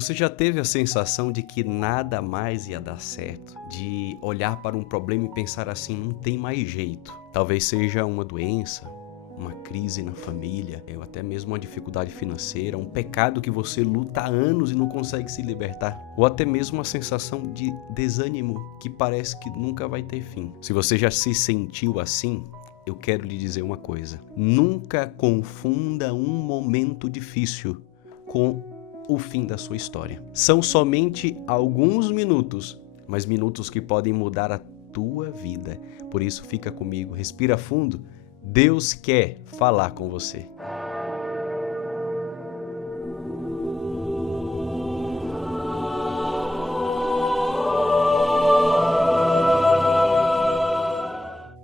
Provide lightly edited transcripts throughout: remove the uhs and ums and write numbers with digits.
Você já teve a sensação de que nada mais ia dar certo? De olhar para um problema e pensar assim, não tem mais jeito. Talvez seja uma doença, uma crise na família, ou até mesmo uma dificuldade financeira, um pecado que você luta há anos e não consegue se libertar. Ou até mesmo uma sensação de desânimo que parece que nunca vai ter fim. Se você já se sentiu assim, eu quero lhe dizer uma coisa. Nunca confunda um momento difícil com o fim da sua história. São somente alguns minutos, mas minutos que podem mudar a tua vida. Por isso, fica comigo, respira fundo. Deus quer falar com você.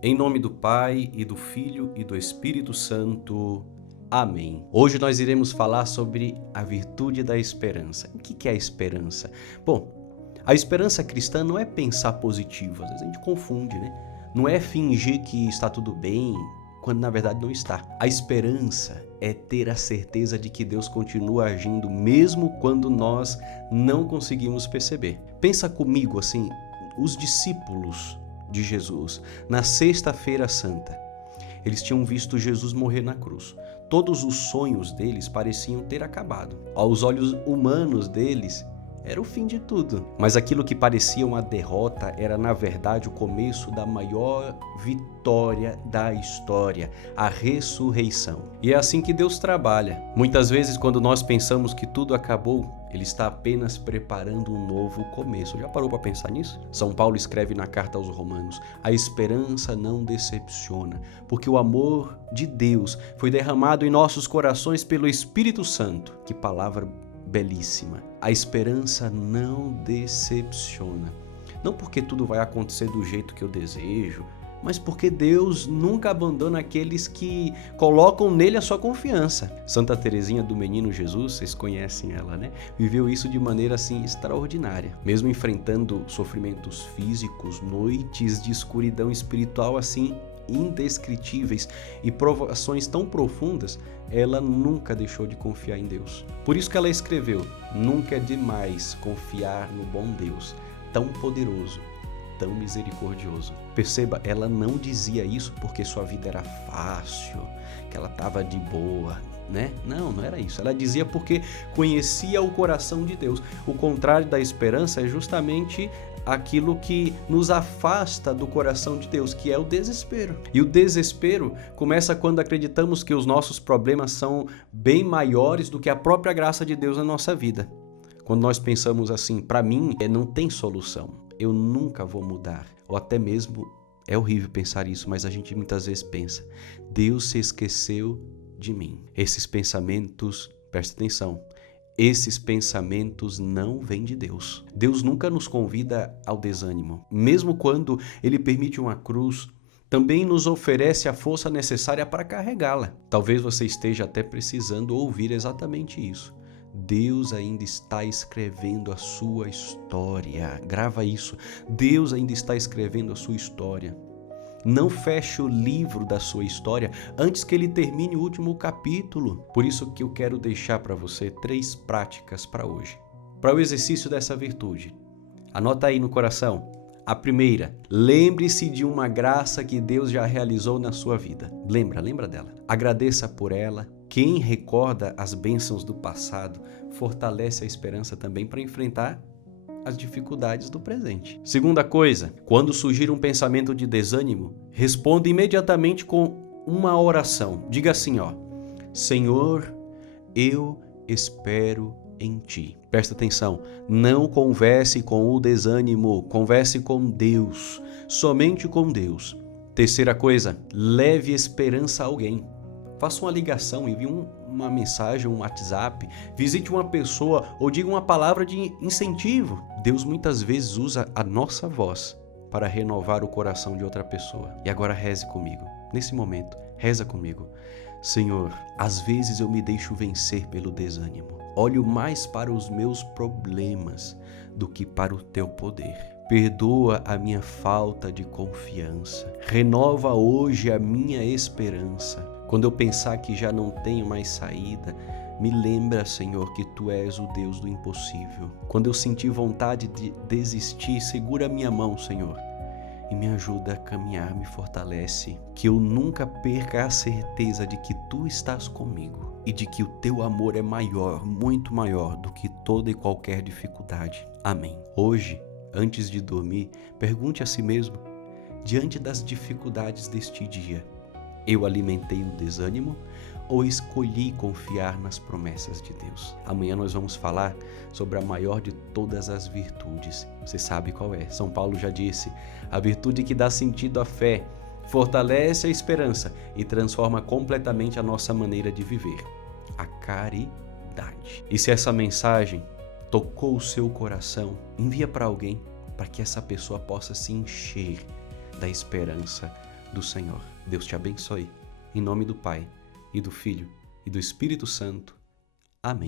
Em nome do Pai, e do Filho, e do Espírito Santo. Amém. Hoje nós iremos falar sobre a virtude da esperança. O que é a esperança? Bom, a esperança cristã não é pensar positivo, às vezes a gente confunde, né? Não é fingir que está tudo bem, quando na verdade não está. A esperança é ter a certeza de que Deus continua agindo mesmo quando nós não conseguimos perceber. Pensa comigo assim, os discípulos de Jesus, na Sexta-feira Santa, eles tinham visto Jesus morrer na cruz. Todos os sonhos deles pareciam ter acabado. Aos olhos humanos deles, era o fim de tudo. Mas aquilo que parecia uma derrota era, na verdade, o começo da maior vitória da história, a ressurreição. E é assim que Deus trabalha. Muitas vezes, quando nós pensamos que tudo acabou, Ele está apenas preparando um novo começo. Já parou para pensar nisso? São Paulo escreve na carta aos Romanos: a esperança não decepciona, porque o amor de Deus foi derramado em nossos corações pelo Espírito Santo. Que palavra belíssima. A esperança não decepciona. Não porque tudo vai acontecer do jeito que eu desejo, mas porque Deus nunca abandona aqueles que colocam nele a sua confiança. Santa Teresinha do Menino Jesus, vocês conhecem ela, né? Viveu isso de maneira assim extraordinária. Mesmo enfrentando sofrimentos físicos, noites de escuridão espiritual assim indescritíveis e provações tão profundas, ela nunca deixou de confiar em Deus. Por isso que ela escreveu: nunca é demais confiar no bom Deus, tão poderoso, tão misericordioso. Perceba, ela não dizia isso porque sua vida era fácil, que ela estava de boa, né? Não era isso. Ela dizia porque conhecia o coração de Deus. O contrário da esperança é justamente aquilo que nos afasta do coração de Deus, que é o desespero. E o desespero começa quando acreditamos que os nossos problemas são bem maiores do que a própria graça de Deus na nossa vida. Quando nós pensamos assim, para mim, não tem solução, eu nunca vou mudar. Ou até mesmo, é horrível pensar isso, mas a gente muitas vezes pensa: Deus se esqueceu de mim. Esses pensamentos, presta atenção, esses pensamentos não vêm de Deus. Deus nunca nos convida ao desânimo. Mesmo quando Ele permite uma cruz, também nos oferece a força necessária para carregá-la. Talvez você esteja até precisando ouvir exatamente isso. Deus ainda está escrevendo a sua história. Grava isso. Deus ainda está escrevendo a sua história. Não feche o livro da sua história antes que ele termine o último capítulo. Por isso que eu quero deixar para você 3 práticas para hoje, para o exercício dessa virtude. Anota aí no coração. A primeira: lembre-se de uma graça que Deus já realizou na sua vida. Lembra dela. Agradeça por ela. Quem recorda as bênçãos do passado fortalece a esperança também para enfrentar as dificuldades do presente. Segunda coisa: quando surgir um pensamento de desânimo, responda imediatamente com uma oração. Diga assim, Senhor, eu espero em Ti. Presta atenção, não converse com o desânimo, converse com Deus, somente com Deus. Terceira coisa: leve esperança a alguém. Faça uma ligação, envie uma mensagem, um WhatsApp, visite uma pessoa ou diga uma palavra de incentivo. Deus muitas vezes usa a nossa voz para renovar o coração de outra pessoa. E agora reze comigo. Nesse momento, reza comigo. Senhor, às vezes eu me deixo vencer pelo desânimo. Olho mais para os meus problemas do que para o Teu poder. Perdoa a minha falta de confiança. Renova hoje a minha esperança. Quando eu pensar que já não tenho mais saída, Me lembra, Senhor, que Tu és o Deus do impossível. Quando eu sentir vontade de desistir, segura a minha mão, Senhor, e me ajuda a caminhar, me fortalece. Que eu nunca perca a certeza de que Tu estás comigo e de que o Teu amor é maior, muito maior do que toda e qualquer dificuldade. Amém. Hoje, antes de dormir, pergunte a si mesmo: diante das dificuldades deste dia, eu alimentei o desânimo ou escolhi confiar nas promessas de Deus? Amanhã nós vamos falar sobre a maior de todas as virtudes. Você sabe qual é? São Paulo já disse: a virtude que dá sentido à fé, fortalece a esperança e transforma completamente a nossa maneira de viver. A caridade. E se essa mensagem tocou o seu coração, envia para alguém, para que essa pessoa possa se encher da esperança do Senhor. Deus te abençoe. Em nome do Pai, e do Filho, e do Espírito Santo.